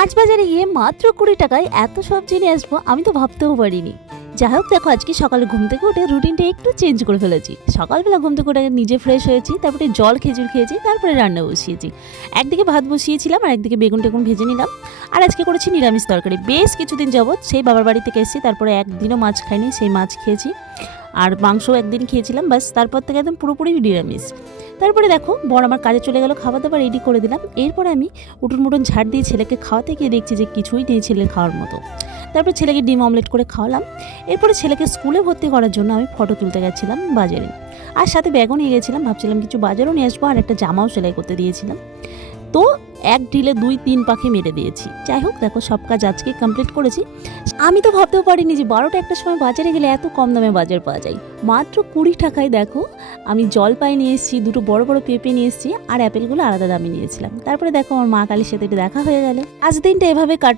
আজ বাজারে গিয়ে মাত্র 20 টাকায় এত সবজি নিয়ে আসবো আমি তো ভাবতেও পারিনি। যাই হোক, দেখো আজকে সকালে ঘুম থেকে উঠে রুটিনটা একটু চেঞ্জ করে ফেলেছি। সকালবেলা ঘুম থেকে উঠে নিজে ফ্রেশ হয়েছি, তারপরে জল খেজুর খেয়েছি, তারপরে রান্না বসিয়েছি। একদিকে ভাত বসিয়েছিলাম আর একদিকে বেগুন টেগুন ভেজে নিলাম। আর আজকে করেছি নিরামিষ তরকারি। বেশ কিছুদিন যাবৎ সেই বাবার বাড়ি থেকে এসেছি, তারপরে একদিনও মাছ খাইনি, সেই মাছ খেয়েছি। আর মাংস একদিন খেয়েছিলাম, বাস তারপর থেকে একদম পুরোপুরি নিরামিষ। তারপরে দেখো বর আমার কাজে চলে গেল, খাবার দাবার রেডি করে দিলাম। এরপরে আমি উঠুন মুটুন ঝাড় দিয়ে ছেলেকে খাওয়াতে গিয়ে দেখছি যে কিছুই নেই ছেলের খাওয়ার মতো। তারপর ছেলেকে ডিম অমলেট করে খাওয়ালাম। এরপরে ছেলেকে স্কুলে ভর্তি করার জন্য আমি ফটো তুলতে গেছিলাম বাজারে। আর সাথে ব্যাগও নিয়ে গেছিলাম, ভাবছিলাম কিছু বাজারও নিয়ে আসবো, আর একটা জামাও সেলাই করতে দিয়েছিলাম। তো এক ঢিলে 2-3 পাখি মেরে দিয়েছি। যাই হোক, দেখো সব কাজ আজকে কমপ্লিট করেছি। আমি তো ভাবতেও পারিনি যে 12টা একটা সময় বাজারে গেলে এত কম দামে বাজার পাওয়া যায়। মাত্র 20 টাকায় দেখো আমি জলপাই নিয়ে এসেছি, দুটো বড় বড় পেঁপে নিয়ে এসেছি, আর অ্যাপেলগুলো আলাদা দামে নিয়েছিলাম। তারপরে দেখো আমার মা কালীর সাথে দেখা হয়ে গেল। আজ দিনটা এভাবে কাটলো।